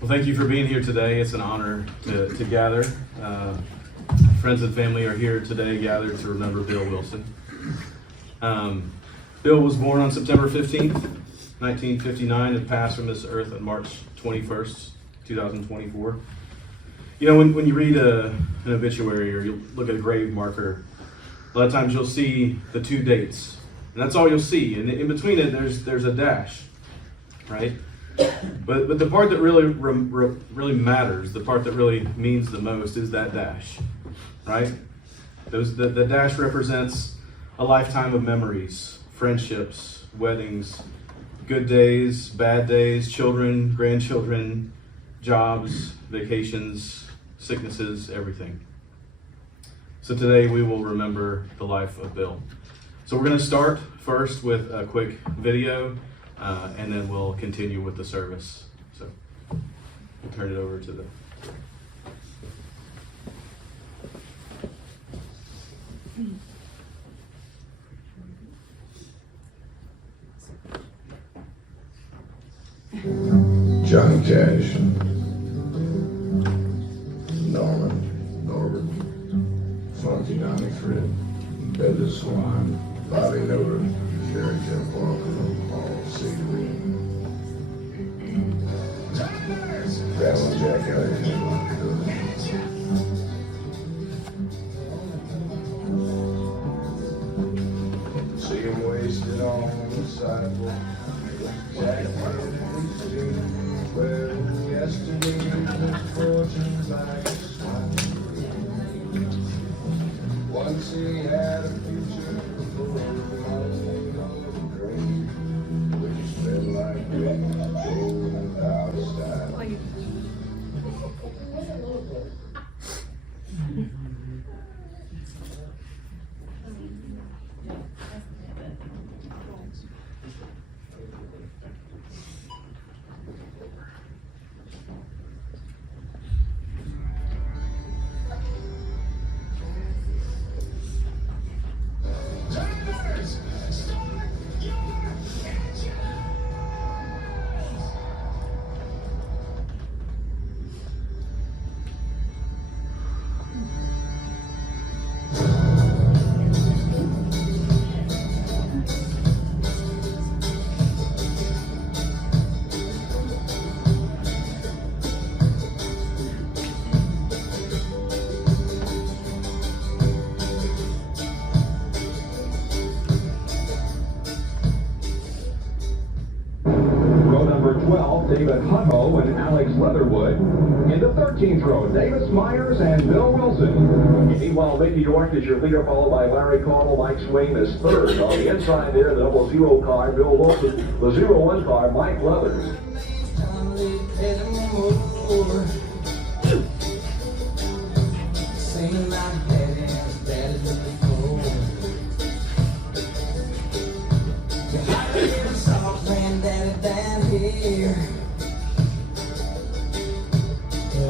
Well, thank you for being here today. It's an honor to gather. Friends and family are here today gathered to remember Bill Wilson. Bill was born on September 15th, 1959, and passed from this earth on March 21st, 2024. You know, when you read an obituary or you look at a grave marker, a lot of times you'll see the two dates, and that's all you'll see. And in between it, there's a dash, right? But the part that really matters, the part that really means the most, is that dash, right? The dash represents a lifetime of memories, friendships, weddings, good days, bad days, children, grandchildren, jobs, vacations, sicknesses, everything. So today we will remember the life of Bill. So we're going to start first with a quick video, and then we'll continue with the service. So we'll turn it over to the... Johnny Cash, Norman, Norbert, Funky Donnie Fred, Betty Swan, Bobby Noter, Sherry Jim Walker, Paul Seeley, Grandma Jack Alexander. See him wasted on the sidewalk. Well, yesterday was fortune like a smile. Once he had a future before the morning of the grave, which felt like rain, gold without a style. David Hutto and Alex Leatherwood. In the 13th row, Davis Myers and Bill Wilson. Meanwhile, Mickey York is your leader, followed by Larry Caudle. Mike Swain is third. On the inside there, the 00 car, Bill Wilson. The 01 car, Mike Leathers.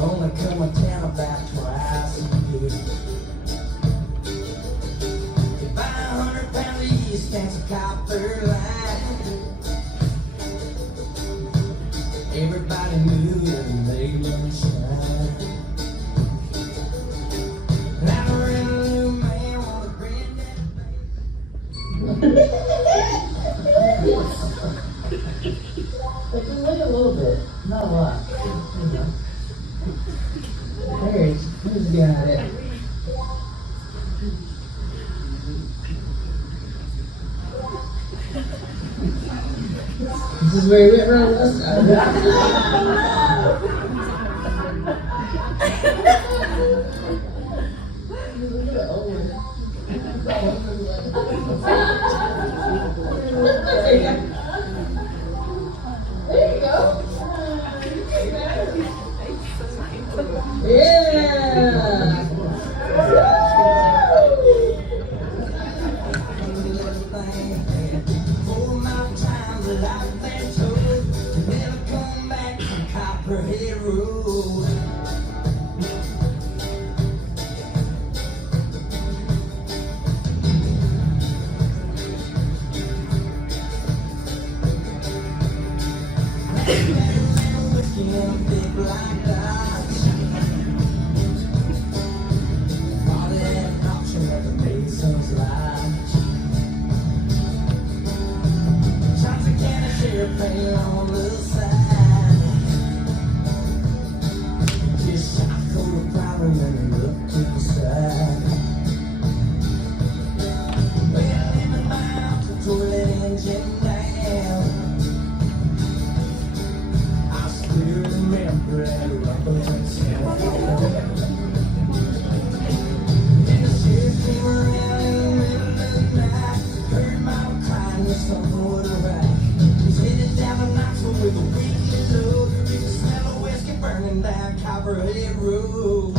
Only come to town about twice a year. You buy 100 pound yeast, tanks of copper line. Everybody knew that they didn't shine. And I ran a new man with a granddad baby. But just wait a little bit, not a lot. You know. Who's got it? This is where we went wrong last time. There you go. Yeah! Big like dots. All that option at the Mason's lights. Shots of can of champagne on the side. Just shot cold of powder and then look to the side. Well, in the mouth, the toilet engine down. I still remember that rumbling sound. And the sheriff came around in the middle of the night. Heard mama crying, knew something wasn't right. He's headed down to Knoxville with a weekly load. You can smell the whiskey burning down Copperhead Road.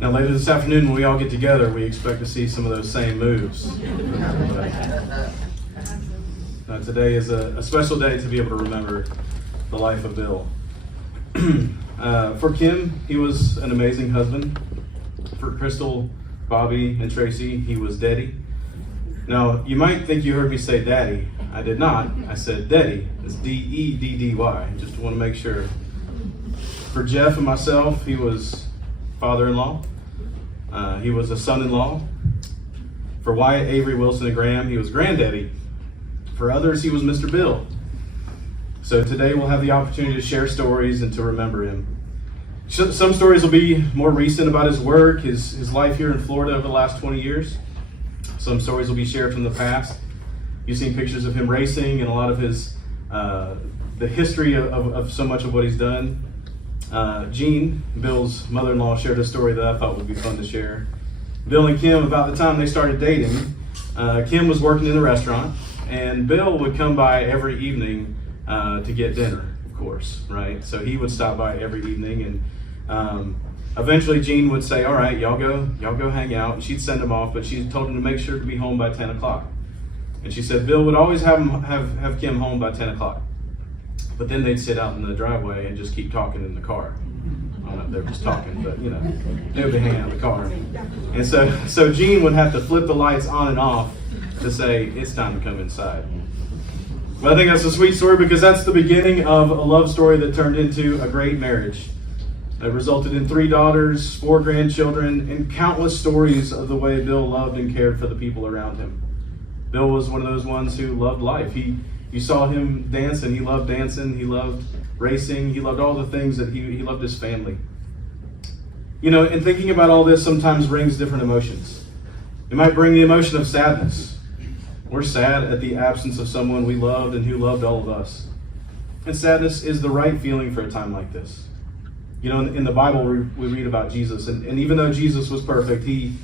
Now later this afternoon when we all get together, we expect to see some of those same moves. Today is a special day to be able to remember the life of Bill. For Kim, he was an amazing husband. For Crystal, Bobby, and Tracy, he was Deddy. Now, you might think you heard me say Daddy. I did not. I said Deddy. It's D-E-D-D-Y. Just want to make sure. For Jeff and myself, he was father-in-law. He was a son-in-law. For Wyatt, Avery, Wilson, and Graham, he was granddaddy. For others, he was Mr. Bill. So today we'll have the opportunity to share stories and to remember him. Some stories will be more recent about his work, his life here in Florida over the last 20 years. Some stories will be shared from the past. You've seen pictures of him racing and a lot of his, the history of so much of what he's done. Jean, Bill's mother-in-law, shared a story that I thought would be fun to share. Bill and Kim, about the time they started dating, Kim was working in a restaurant, and Bill would come by every evening to get dinner, of course, right? So he would stop by every evening, and eventually Jean would say, all right, y'all go hang out. And she'd send him off, but she told him to make sure to be home by 10 o'clock. And she said Bill would always have Kim home by 10 o'clock. But then they'd sit out in the driveway and just keep talking in the car. I don't know if they were just talking, but you know, they would be hanging out in the car. And so Jean would have to flip the lights on and off to say, it's time to come inside. But I think that's a sweet story because that's the beginning of a love story that turned into a great marriage. It resulted in 3 daughters, 4 grandchildren, and countless stories of the way Bill loved and cared for the people around him. Bill was one of those ones who loved life. You saw him dance, and he loved dancing. He loved racing. He loved all the things that he loved his family. You know, and thinking about all this sometimes brings different emotions. It might bring the emotion of sadness. We're sad at the absence of someone we loved and who loved all of us. And sadness is the right feeling for a time like this. You know, in the Bible, we read about Jesus, and even though Jesus was perfect, he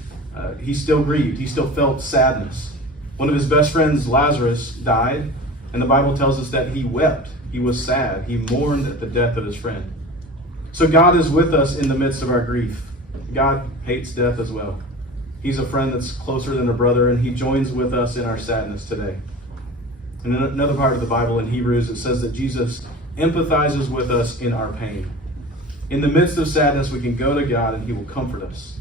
still grieved. He still felt sadness. One of his best friends, Lazarus, died, and the Bible tells us that he wept. He was sad. He mourned at the death of his friend. So God is with us in the midst of our grief. God hates death as well. He's a friend that's closer than a brother, and he joins with us in our sadness today. In another part of the Bible, in Hebrews, it says that Jesus empathizes with us in our pain. In the midst of sadness, we can go to God and he will comfort us.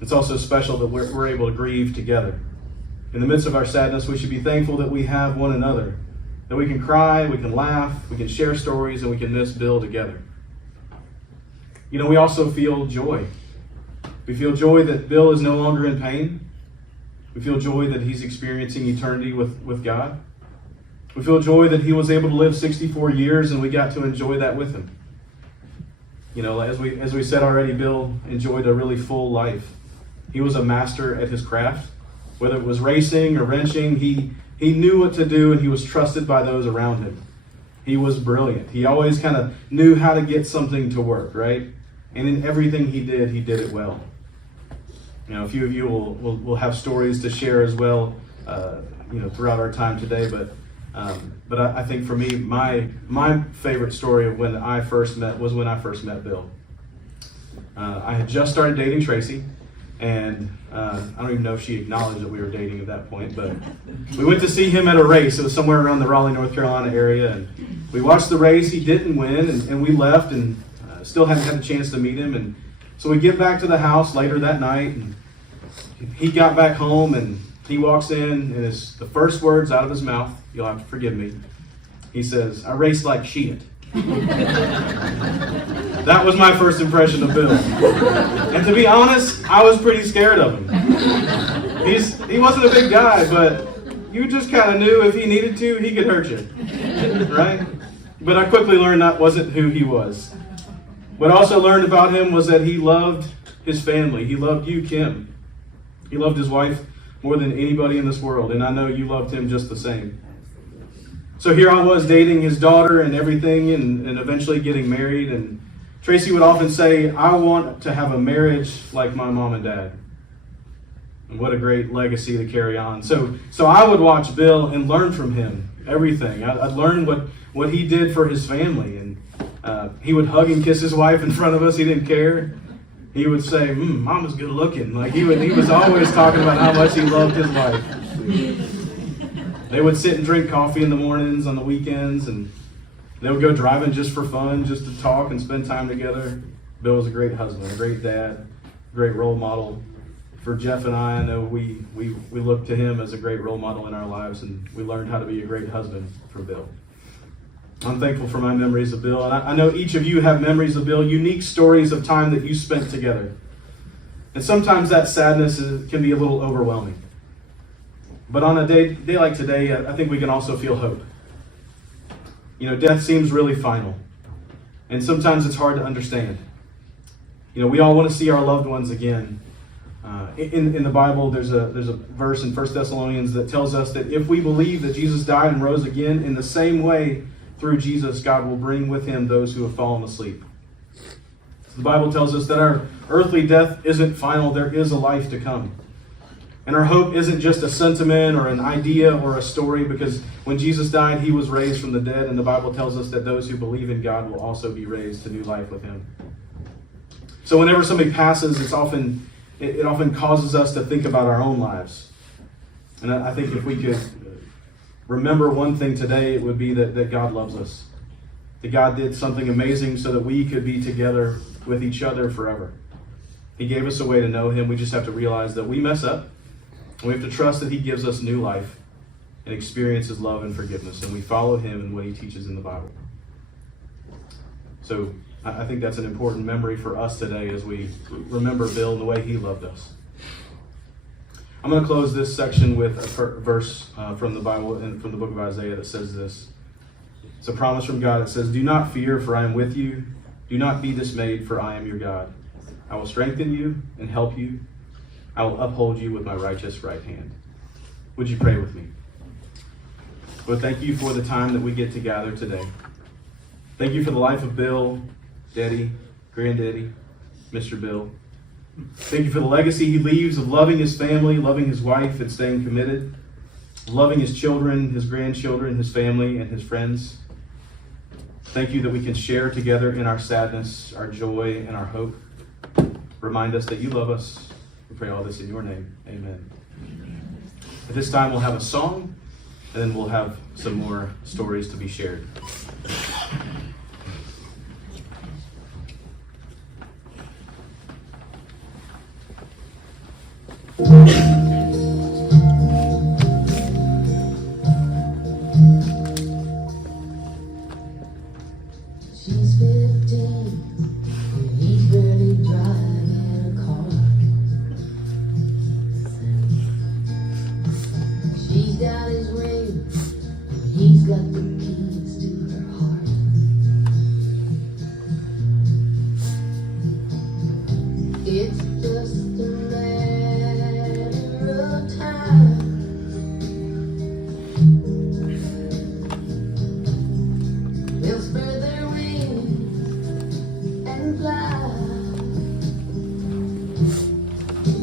It's also special that we're able to grieve together. In the midst of our sadness, we should be thankful that we have one another, that we can cry, we can laugh, we can share stories, and we can miss Bill together. You know, we also feel joy. We feel joy that Bill is no longer in pain. We feel joy that he's experiencing eternity with God. We feel joy that he was able to live 64 years and we got to enjoy that with him. You know, as we said already, Bill enjoyed a really full life. He was a master at his craft. Whether it was racing or wrenching, he knew what to do and he was trusted by those around him. He was brilliant. He always kind of knew how to get something to work, right? And in everything he did it well. You know, a few of you will have stories to share as well, you know, throughout our time today. But I think for me, my favorite story of when I first met Bill. I had just started dating Tracy, and I don't even know if she acknowledged that we were dating at that point, but we went to see him at a race. It was somewhere around the Raleigh, North Carolina area, and we watched the race. He didn't win, and we left, and still hadn't had a chance to meet him. And so we get back to the house later that night, and he got back home, and he walks in, and the first words out of his mouth, you'll have to forgive me, he says, "I race like shit." That was my first impression of Bill. And to be honest, I was pretty scared of him. He wasn't a big guy, but you just kind of knew if he needed to, he could hurt you, right? But I quickly learned that wasn't who he was. What I also learned about him was that he loved his family. He loved you, Kim. He loved his wife more than anybody in this world, and I know you loved him just the same. So here I was dating his daughter and everything, and eventually getting married, and Tracy would often say, "I want to have a marriage like my mom and dad." And what a great legacy to carry on. So I would watch Bill and learn from him everything. I'd learn what he did for his family, and he would hug and kiss his wife in front of us. He didn't care. He would say, "Mama's good looking." Like he was always talking about how much he loved his wife. They would sit and drink coffee in the mornings on the weekends, and they would go driving just for fun, just to talk and spend time together. Bill was a great husband, a great dad, great role model. For Jeff and I know we look to him as a great role model in our lives, and we learned how to be a great husband from Bill. I'm thankful for my memories of Bill, and I know each of you have memories of Bill, unique stories of time that you spent together. And sometimes that sadness can be a little overwhelming. But on a day like today, I think we can also feel hope. You know, death seems really final, and sometimes it's hard to understand. You know, we all want to see our loved ones again. In the Bible, there's a verse in 1 Thessalonians that tells us that if we believe that Jesus died and rose again, in the same way, through Jesus, God will bring with him those who have fallen asleep. The Bible tells us that our earthly death isn't final. There is a life to come. And our hope isn't just a sentiment or an idea or a story, because when Jesus died, he was raised from the dead, and the Bible tells us that those who believe in God will also be raised to new life with him. So whenever somebody passes, it often causes us to think about our own lives. And I think if we could remember one thing today, it would be that God loves us. That God did something amazing so that we could be together with each other forever. He gave us a way to know him. We just have to realize that we mess up. We have to trust that he gives us new life. and experience his love and forgiveness, and we follow him in what he teaches in the Bible. So I think that's an important memory for us today as we remember Bill and the way he loved us. I'm going to close this section with a verse from the Bible and from the book of Isaiah that says this. It's a promise from God. It says, "Do not fear, for I am with you. Do not be dismayed, for I am your God. I will strengthen you and help you. I will uphold you with my righteous right hand." Would you pray with me? Lord, thank you for the time that we get to gather today. Thank you for the life of Bill, Deddy, Granddaddy, Mr. Bill. Thank you for the legacy he leaves of loving his family, loving his wife, and staying committed, loving his children, his grandchildren, his family, and his friends. Thank you that we can share together in our sadness, our joy, and our hope. Remind us that you love us. We pray all this in your name. Amen. At this time, we'll have a song, and then we'll have some more stories to be shared. She's 15, and he's barely driving a car. She's got his ring, and he's got the keys to her heart. It's just a matter of time. They'll spread their wings and fly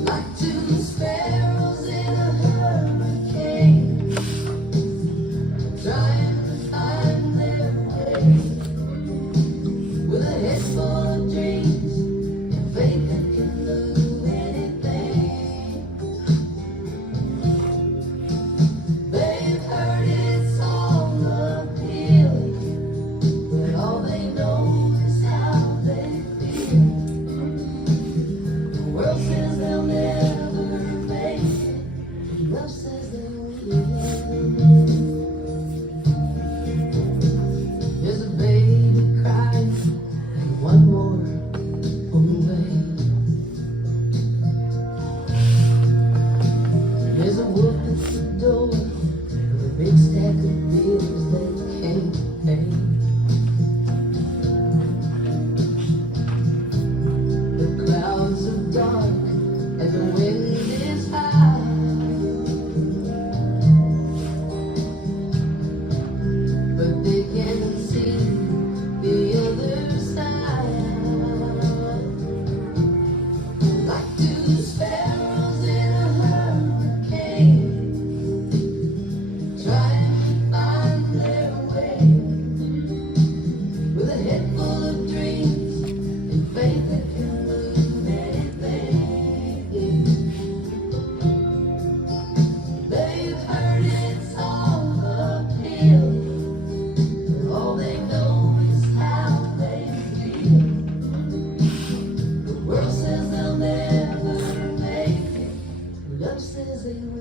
like two sparrows in a hurricane, trying to find their way with a head full of dreams and faith that can move anything. They've heard it's all appealing, but all they know is how they feel. The world says they'll never make it, love says they will. There's a baby crying, and one more on the way. There's a wolf at the door with a big stack of bills they can't pay. The clouds are dark and the wind is high. But they can see the other side. Like two sparrows in a hurricane, trying to find their way with a head full of dreams and faith that can move anything. They've heard it's all appealing, but all they know is how they feel. The world says they'll never make it, love says they will.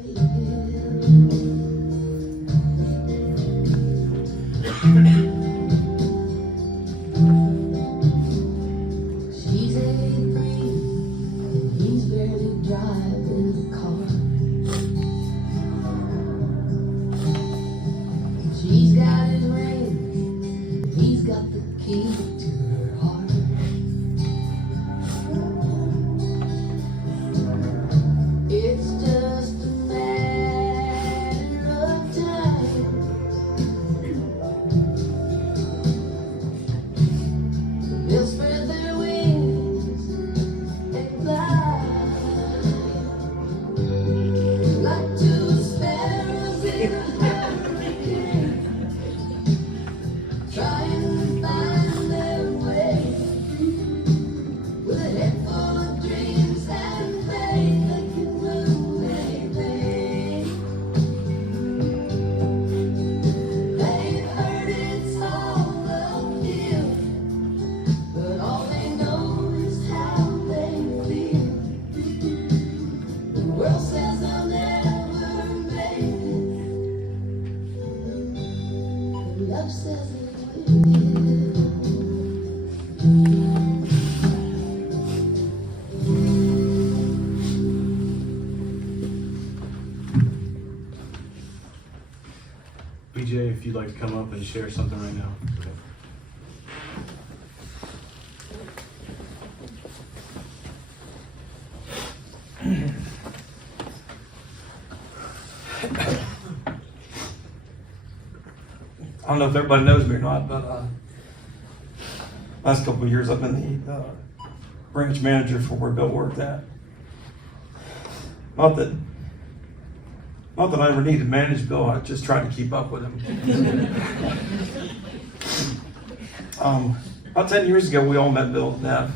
She's 83, and he's barely driving a car. She's got his ring, and he's got the key to her heart. It's just a matter of time. They'll spread their wings and fly like two sparrows in a hurricane, trying to find their way you'd like to come up and share something right now. I don't know if everybody knows me or not, but last couple of years I've been the branch manager for where Bill worked at. Not that I ever needed to manage Bill, I just tried to keep up with him. About 10 years ago, we all met Bill at Neff,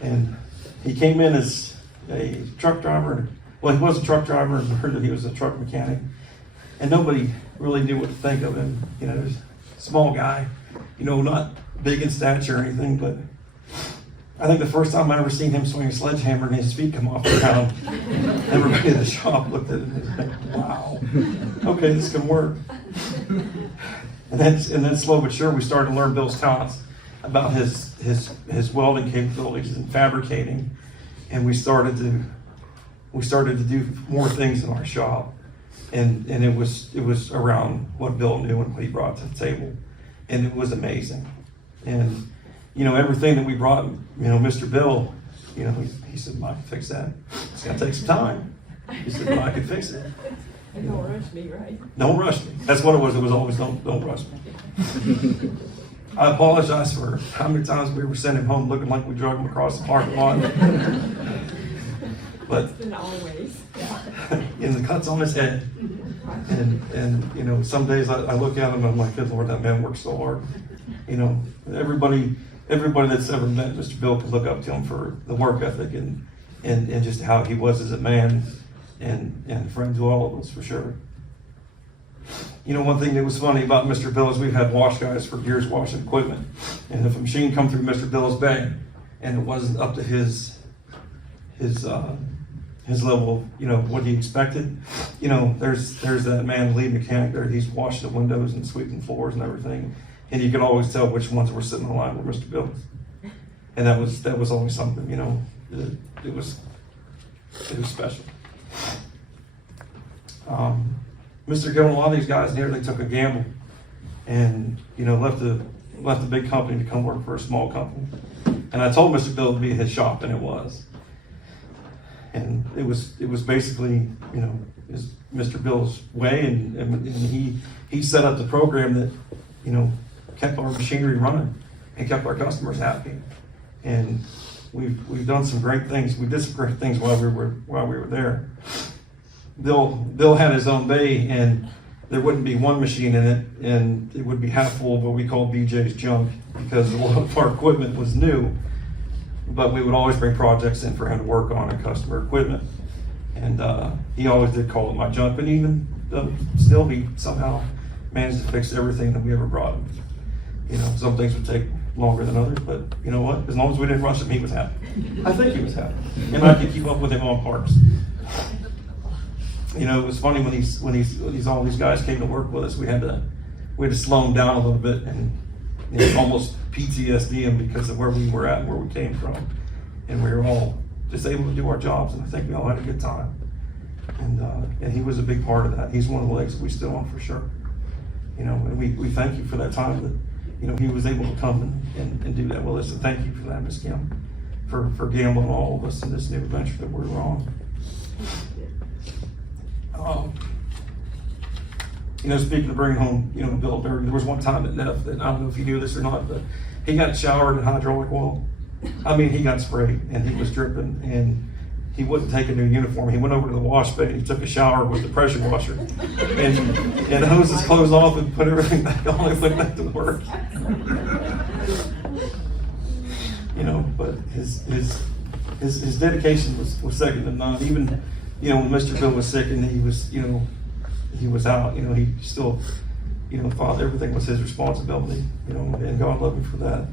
and he came in as a truck driver. Well, he was a truck driver, and heard that he was a truck mechanic, and nobody really knew what to think of him. You know, he was a small guy, you know, not big in stature or anything, but I think the first time I ever seen him swing a sledgehammer and his feet come off the ground, everybody in the shop looked at him and was like, wow, okay, this can work. And then slow but sure, we started to learn Bill's talents about his welding capabilities and fabricating, and we started to do more things in our shop, and it was around what Bill knew and what he brought to the table, and it was amazing. And you know, everything that we brought, you know, Mr. Bill, you know, he said, "I can fix that. It's gonna take some time." He said, "Well, I can fix it." And don't rush me, right? Don't rush me. That's what it was. It was always don't rush me. I apologize for how many times we were sending him home looking like we drug him across the parking lot. But It's been always, yeah. and the cuts on his head. And you know, some days I look at him and I'm like, good Lord, that man works so hard. You know, everybody that's ever met Mr. Bill could look up to him for the work ethic and just how he was as a man and a friend to all of us, for sure. You know, one thing that was funny about Mr. Bill is we've had wash guys for years washing equipment. And if a machine come through Mr. Bill's bay and it wasn't up to his level, you know, what he expected, you know, there's that man, lead mechanic there, he's washing the windows and sweeping floors and everything. And you could always tell which ones were sitting in line with Mr. Bill. And that was always something, you know, it was special. Mr. Gill and a lot of these guys nearly took a gamble and, you know, left a big company to come work for a small company. And I told Mr. Bill to be his shop, and it was. And it was basically, you know, Mr. Bill's way, and he set up the program that, you know, kept our machinery running and kept our customers happy. And we've done some great things. We did some great things while we were there. Bill had his own bay, and there wouldn't be one machine in it, and it would be half full of what we call BJ's junk, because a lot of our equipment was new. But we would always bring projects in for him to work on and customer equipment. And he always did call it my junk, but even still, he somehow managed to fix everything that we ever brought him. You know, some things would take longer than others, but you know what? As long as we didn't rush him, he was happy. I think he was happy. And I could keep up with him on parts. You know, it was funny when all these guys came to work with us, we had to slow them down a little bit and, you know, almost PTSD him because of where we were at and where we came from. And we were all just able to do our jobs, and I think we all had a good time. And he was a big part of that. He's one of the legs that we stood on, for sure. You know, and we thank you for that time that, you know, he was able to come and do that with us. And thank you for that, Ms. Kim, for gambling all of us in this new adventure that we're on. You know, speaking of bringing home, you know, Bill, there was one time at Neff that, I don't know if you knew this or not, but he got showered in hydraulic oil. I mean, he got sprayed and he was dripping, and he wouldn't take a new uniform. He went over to the wash bay and he took a shower with the pressure washer and hosed his clothes off and put everything back on and went back to work. You know, but his dedication was second to none. Even, you know, when Mr. Bill was sick and he was out, you know, he still, you know, thought everything was his responsibility, you know, and God loved him for that.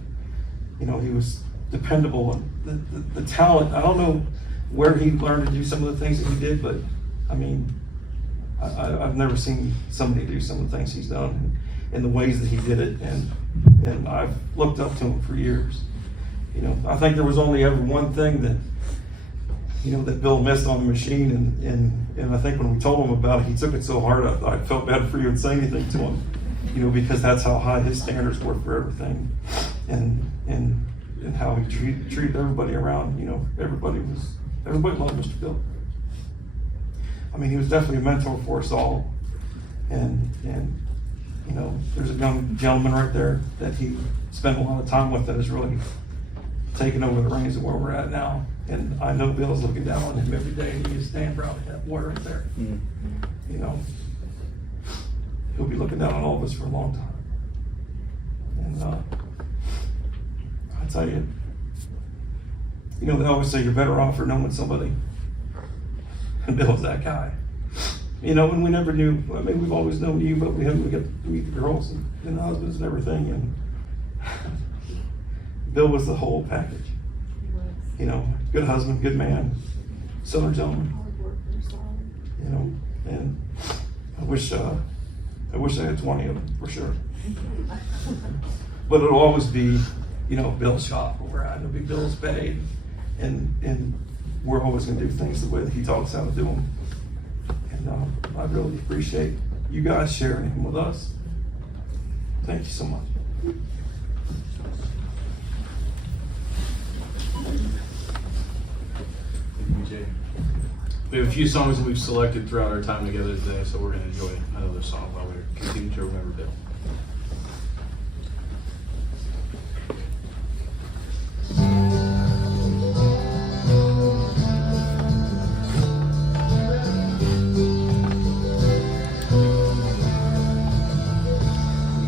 You know, he was dependable, and the talent, I don't know where he learned to do some of the things that he did, but I mean, I've never seen somebody do some of the things he's done and the ways that he did it, and I've looked up to him for years. You know, I think there was only ever one thing that, you know, that Bill missed on the machine, and I think when we told him about it, he took it so hard, I felt bad for you to say anything to him. you know, because that's how high his standards were for everything, and how he treated everybody around. You know, everybody loved Mr. Bill. I mean, he was definitely a mentor for us all, and you know, there's a young gentleman right there that he spent a lot of time with that has really taken over the reins of where we're at now. And I know Bill's looking down on him every day, and he is damn proud of that boy right there. Mm. You know, he'll be looking down on all of us for a long time. And I tell you, you know, they always say you're better off for knowing somebody. And Bill's that guy. You know, and we never knew, I mean, we've always known you, but we haven't got to meet the girls and the husbands and everything. And Bill was the whole package. You know, good husband, good man, Southern gentleman. You know, and I wish I had 20 of them for sure. But it'll always be, you know, Bill's shop where we're at. It'll be Bill's bay, and we're always going to do things the way that he taught us how to do them. And I really appreciate you guys sharing him with us. Thank you so much. We have a few songs that we've selected throughout our time together today, so we're going to enjoy another song while we continue to remember Bill.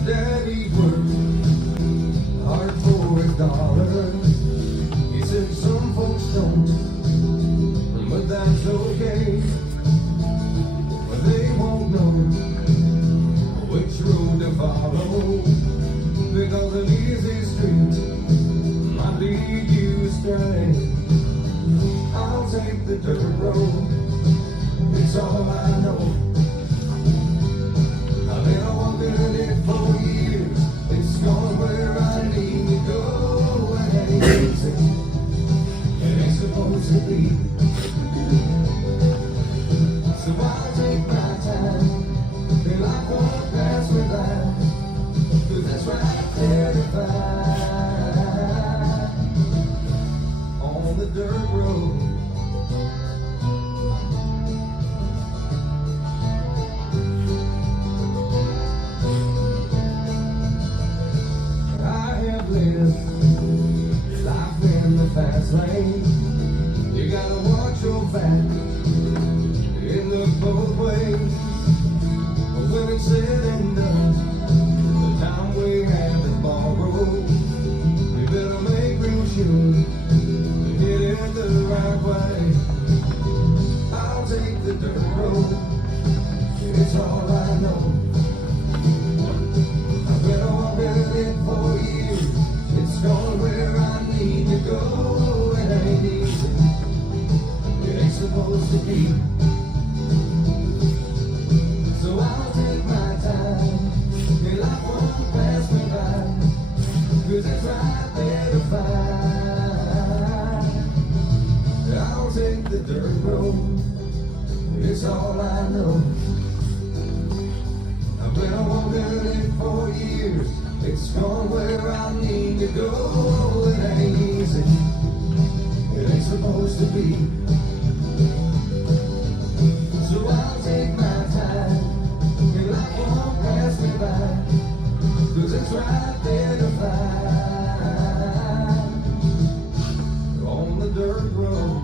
Daddy worked hard for his dollars. He said some folks don't, but that's okay. But they won't know which road to follow, because an easy street might lead you astray. I'll take the dirt road, it's all I know. I've been walking it for years, it's gone where I need to go. And it ain't easy, it ain't supposed to be. So I'll take my time, and life won't pass me by, 'cause that's right there to find on the dirt road. I have lived life in the fast lane. You gotta watch your back, it looks both ways. But when it's said and done, the time we have to borrow, you better make real sure to hit it the right way. I'll take the dirt road, it's all I know. I've been walking it for years, it's gone where I need to go. It ain't easy, it ain't supposed to be. So I'll take my time, and life won't pass me by, 'cause it's right there to find. I'll take the dirt road, it's all I know. I've been walking it for years, it's gone where I need to go. It ain't easy, it ain't supposed to be. So I'll take my time, and life won't pass me by, 'cause it's right there to find on the dirt road.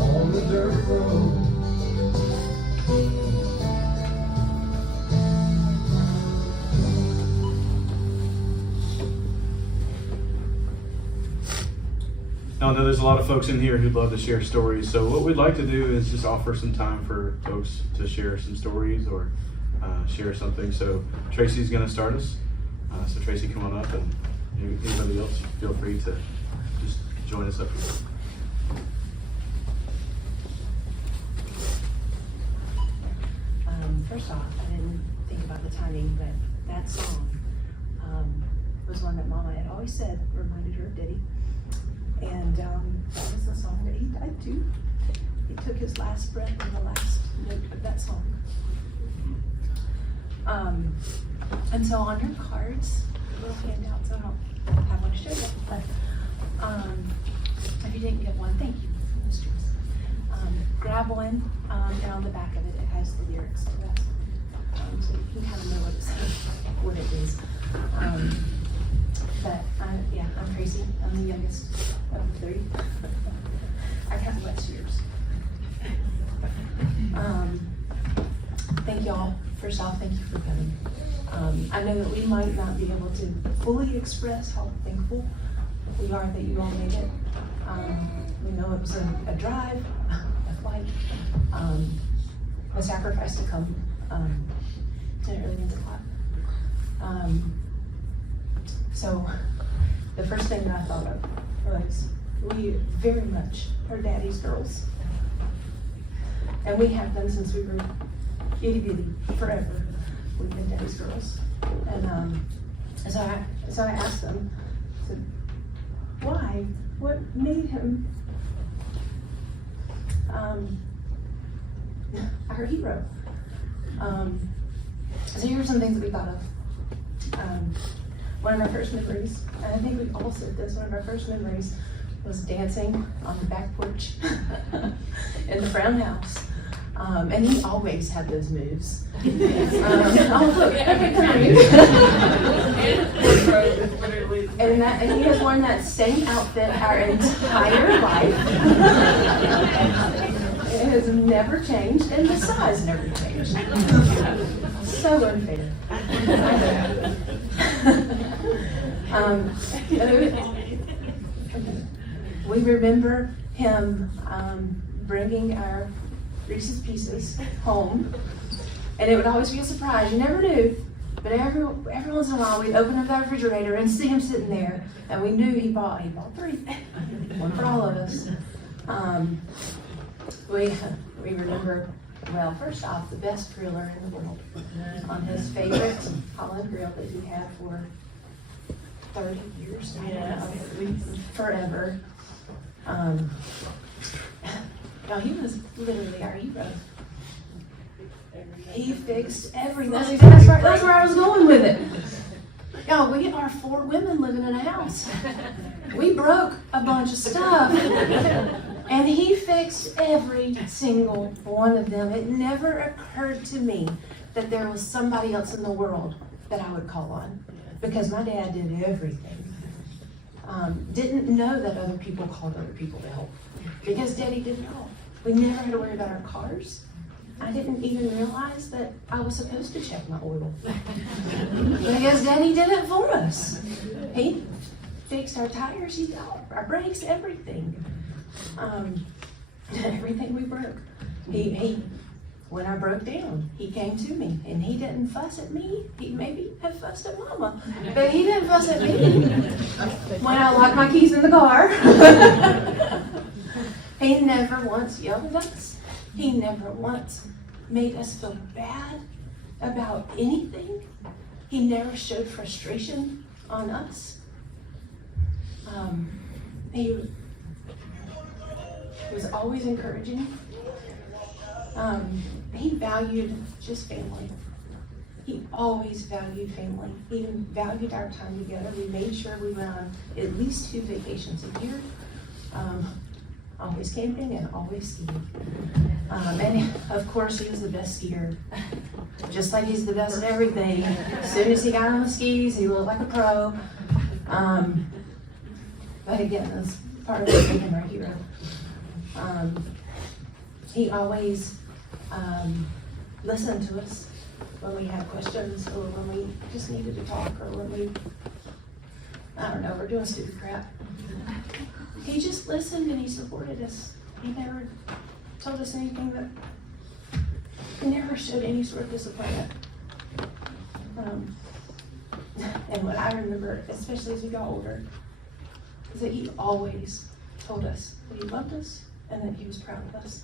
On the dirt road. Now, I know there's a lot of folks in here who'd love to share stories, so what we'd like to do is just offer some time for folks to share some stories or share something. So Tracy's going to start us. So Tracy, come on up, and anybody else, feel free to just join us up here. First off, I didn't think about the timing, but that song was one that Mama had always said reminded her of Deddy. And that was the song that he died to. He took his last breath in the last note of that song. And so on your cards, little handouts, I don't have one to show you, but if you didn't get one, thank you. Grab one, and on the back of it, it has the lyrics to that. So you can kind of know what it is. But I'm crazy. I'm the youngest of 3. I have less years. Thank y'all. First off, thank you for coming. I know that we might not be able to fully express how thankful we are that you all made it. We know it was a drive, a flight, a sacrifice to come, and it really means a lot. So the first thing that I thought of was we very much are Daddy's girls. And we have been since we were itty bitty, forever. We've been Daddy's girls. And so I asked them, I said, why? What made him our hero? So here are some things that we thought of. One of our first memories, and I think we all said this, one of our first memories was dancing on the back porch in the Brown house. And he always had those moves. Oh, look, okay, come on. And he has worn that same outfit our entire life. It has never changed, and the size never changed. So unfair. We remember him bringing our Reese's Pieces home, and it would always be a surprise. You never knew, but every once in a while we'd open up that refrigerator and see him sitting there, and we knew he bought 3, one for all of us. We remember, well, first off, the best griller in the world on his favorite Holland grill that he had for 30 years, forever. No, he was literally our hero. He fixed everything. That's where I was going with it. Y'all, we are 4 women living in a house. We broke a bunch of stuff. And he fixed every single one of them. It never occurred to me that there was somebody else in the world that I would call on, because my dad did everything. Didn't know that other people called other people to help, because Deddy did it all. We never had to worry about our cars. I didn't even realize that I was supposed to check my oil, because Daddy did it for us. He fixed our tires, he did our brakes, everything. Everything we broke. When I broke down, he came to me, and he didn't fuss at me. He maybe had fussed at Mama, but he didn't fuss at me when I locked my keys in the car. He never once yelled at us. He never once made us feel bad about anything. He never showed frustration on us. He was always encouraging. He valued just family. He always valued family. He valued our time together. We made sure we went on at least 2 vacations a year. Always camping and always skiing. And of course, he was the best skier. Just like he's the best at everything. As soon as he got on the skis, he looked like a pro. But again, that's part of being our hero. He always listened to us when we had questions, or when we just needed to talk, or when we, I don't know, we're doing stupid crap. He just listened and he supported us. He never told us anything that, he never showed any sort of disappointment. And what I remember, especially as we got older, is that he always told us that he loved us and that he was proud of us.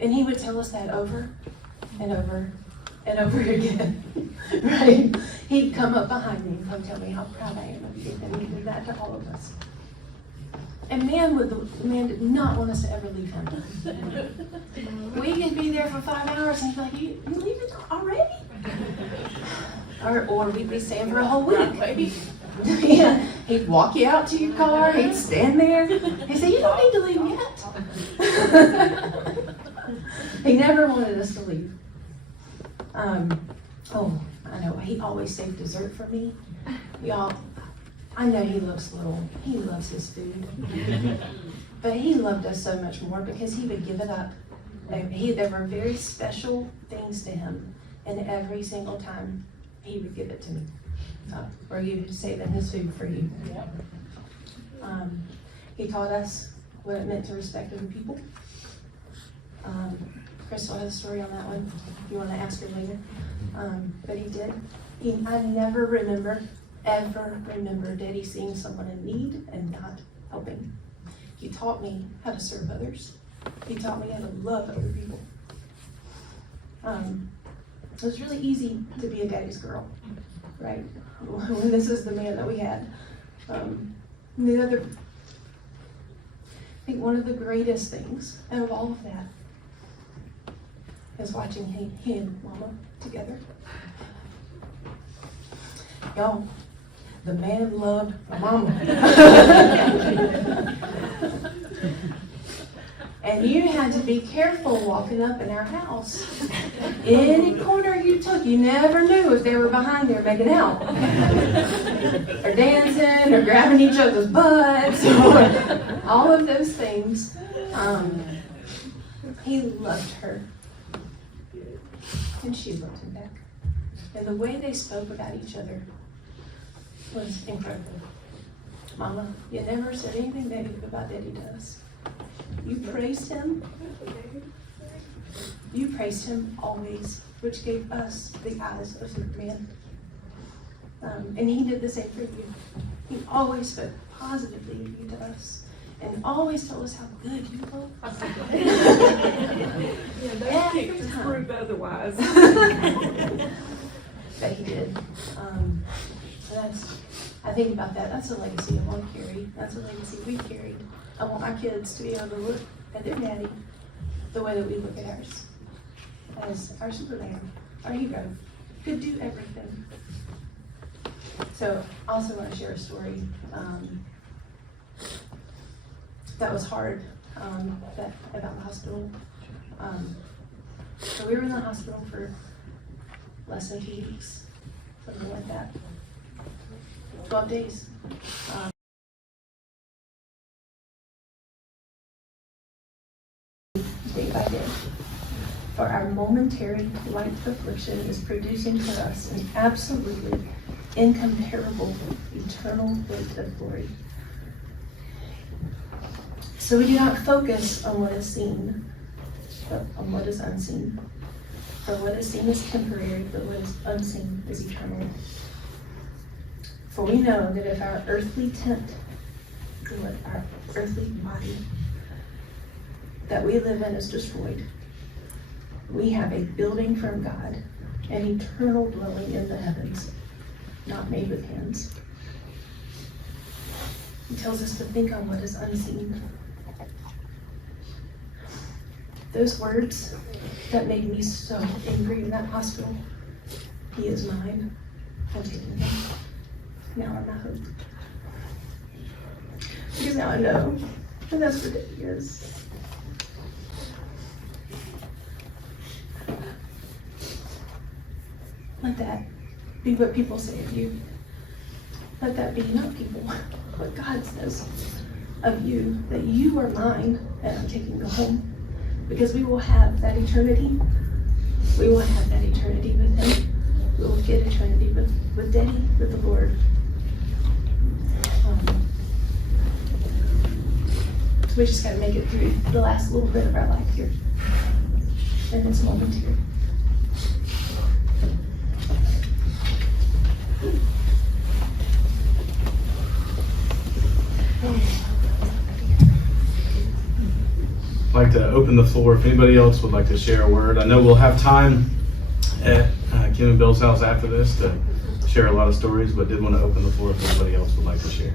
And he would tell us that over and over and over again, right? He'd come up behind me and come tell me how proud I am of you, and he did that to all of us. And man did not want us to ever leave him. We could be there for 5 hours and he'd be like, you leaving already? Or we'd be staying for a whole week. Maybe. Yeah, he'd walk you out to your car, he'd stand there. He'd say, you don't need to leave yet. He never wanted us to leave. Oh, I know, he always saved dessert for me. Y'all, I know he loves his food. But he loved us so much more because he would give it up. There were very special things to him, and every single time he would give it to me. Or he would save his food for you. He taught us what it meant to respect other people. Crystal has a story on that one. If you want to ask her later. But he did. I never ever remember Deddy seeing someone in need and not helping. He taught me how to serve others. He taught me how to love other people. It was really easy to be a daddy's girl, right? When this is the man that we had. I think one of the greatest things out of all of that is watching he and Mama together. Y'all, the man loved Mama. And you had to be careful walking up in our house. Any corner you took, you never knew if they were behind there making out. Or dancing, or grabbing each other's butts, or all of those things. He loved her. And she loved him back. And the way they spoke about each other was incredible. Mama, you never said anything negative about Deddy to us. You praised him. You praised him always, which gave us the eyes of Superman. And he did the same for you. He always spoke positively of you to us. And always told us how good you look. Yeah, those pictures prove otherwise. That he did. I think about that. That's a legacy I want to carry. That's a legacy we carried. I want my kids to be able to look at their daddy the way that we look at ours. As our Superman, our hero, could do everything. So I also want to share a story that was hard about the hospital. So we were in the hospital for less than 2 weeks, something like that. 12 days. Day by day. For our momentary light affliction is producing for us an absolutely incomparable eternal weight of glory. So we do not focus on what is seen, but on what is unseen. For what is seen is temporary, but what is unseen is eternal. For we know that if our earthly tent, our earthly body that we live in is destroyed, we have a building from God, an eternal dwelling in the heavens, not made with hands. He tells us to think on what is unseen. Those words that made me so angry in that hospital, he is mine, I'm taking him. Now are my hope. Because now I know, and that's what it is. Let that be what people say of you. Let that be not people, what God says of you, that you are mine and I'm taking you home. Because we will have that eternity. We will have that eternity with him. We will get eternity with Deddy, with the Lord. So we just got to make it through the last little bit of our life here. In this moment here. I'd like to open the floor if anybody else would like to share a word. I know we'll have time at Kim and Bill's house after this to share a lot of stories, but did want to open the floor if anybody else would like to share.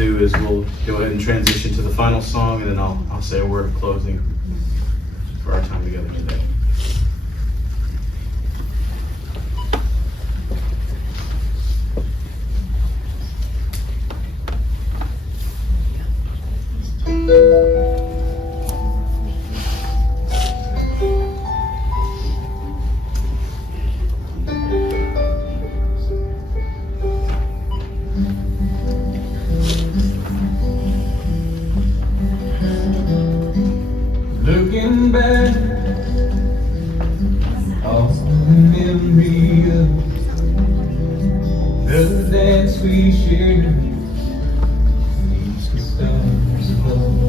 do is we'll go ahead and transition to the final song, and then I'll say a word of closing for our time together today. Looking back on the memory of the dance we shared beneath the stars above,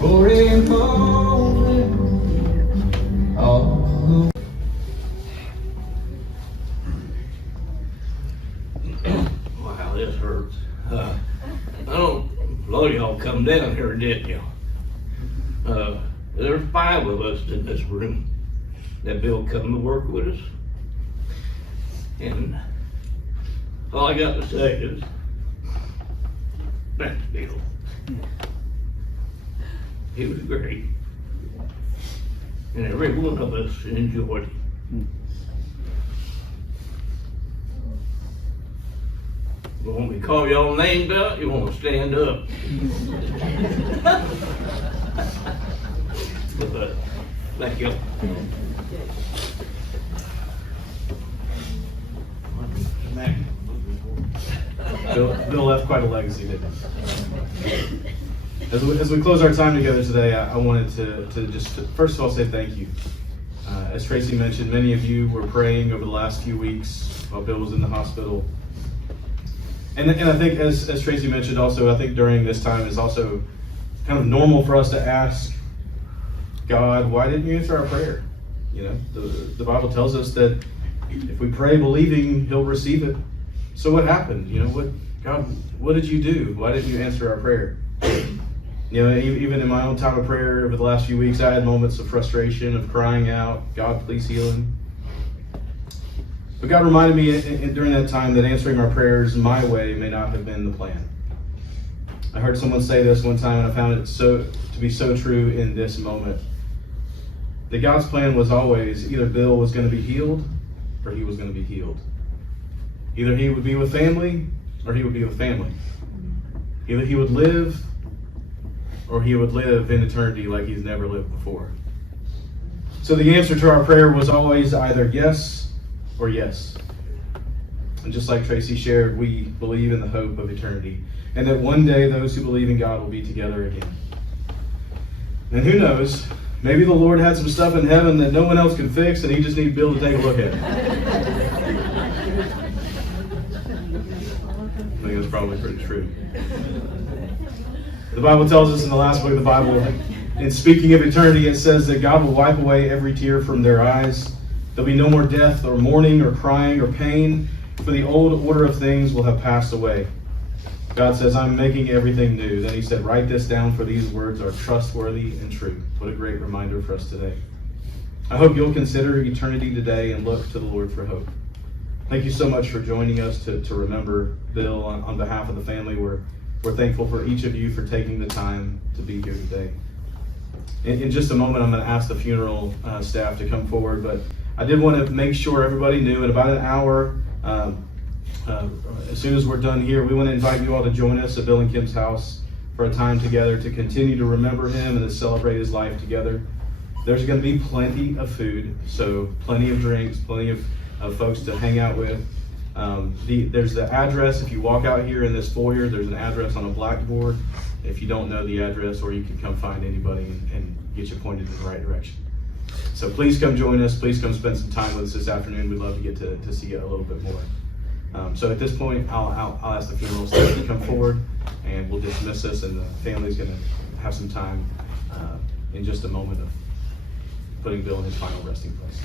for a moment all Wow, this hurts. I don't, a lot of y'all come down here, didn't you? There's 5 of us in this room that Bill come to work with us. And all I got to say is, thanks, Bill. He was great. And every one of us enjoyed him. You want me to call y'all names out? You want to stand up? But thank you. Bill left quite a legacy, didn't he? As we close our time together today, I wanted to just first of all say thank you. As Tracy mentioned, many of you were praying over the last few weeks while Bill was in the hospital. And I think as Tracy mentioned also, I think during this time is also kind of normal for us to ask God, why didn't you answer our prayer? You know, the Bible tells us that if we pray believing, He'll receive it. So what happened? You know, God, what did you do? Why didn't you answer our prayer? You know, even in my own time of prayer over the last few weeks, I had moments of frustration, of crying out, God, please heal him. But God reminded me during that time that answering our prayers my way may not have been the plan. I heard someone say this one time, and I found it to be so true in this moment. That God's plan was always either Bill was going to be healed or he was going to be healed. Either he would be with family or he would be with family. Either he would live or he would live in eternity like he's never lived before. So the answer to our prayer was always either yes or yes. And just like Tracy shared, we believe in the hope of eternity. And that one day those who believe in God will be together again. And who knows, maybe the Lord had some stuff in heaven that no one else can fix and he just needs Bill to take a look at it. I think that's probably pretty true. The Bible tells us in the last book of the Bible, in speaking of eternity, it says that God will wipe away every tear from their eyes. There'll be no more death or mourning or crying or pain, for the old order of things will have passed away. God says, I'm making everything new. Then he said, write this down, for these words are trustworthy and true. What a great reminder for us today. I hope you'll consider eternity today and look to the Lord for hope. Thank you so much for joining us to remember Bill on behalf of the family. We're thankful for each of you for taking the time to be here today. In just a moment, I'm going to ask the funeral staff to come forward, but I did want to make sure everybody knew in about an hour, as soon as we're done here, we want to invite you all to join us at Bill and Kim's house for a time together to continue to remember him and to celebrate his life together. There's going to be plenty of food, so plenty of drinks, plenty of folks to hang out with. There's the address. If you walk out here in this foyer, there's an address on a blackboard. If you don't know the address, or you can come find anybody and get you pointed in the right direction. So please come join us. Please come spend some time with us this afternoon. We'd love to get to see you a little bit more. So at this point, I'll ask the funeral staff to come forward, and we'll dismiss us, and the family's going to have some time in just a moment of putting Bill in his final resting place.